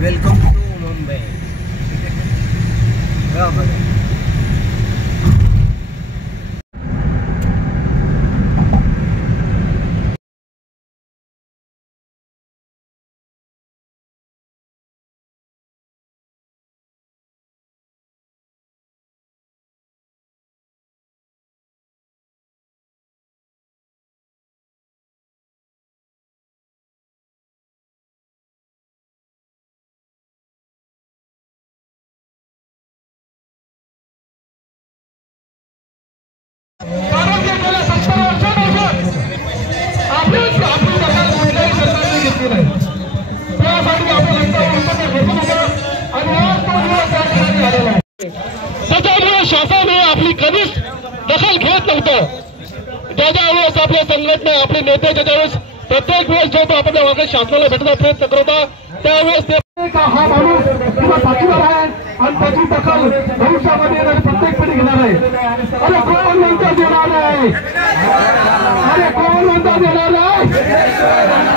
Welcome to Mumbai. त्याच्यामुळे शासन आपली कधीच दखल घेत नव्हतं। ज्या वेळेस आपल्या संघटना आपले नेते ज्यावेळेस प्रत्येक वेळेस जो आपल्या मागे शासनाला भेटण्याचा प्रयत्न करत होता त्यावेळेस ते हा माणूस किंवा साथीदार आहे आणि त्याची दखल भविष्यामध्ये प्रत्येक पिढी घेणार आहे। अरे कोण म्हणता देणार आहे? अरे कोण म्हणता देणार आहे?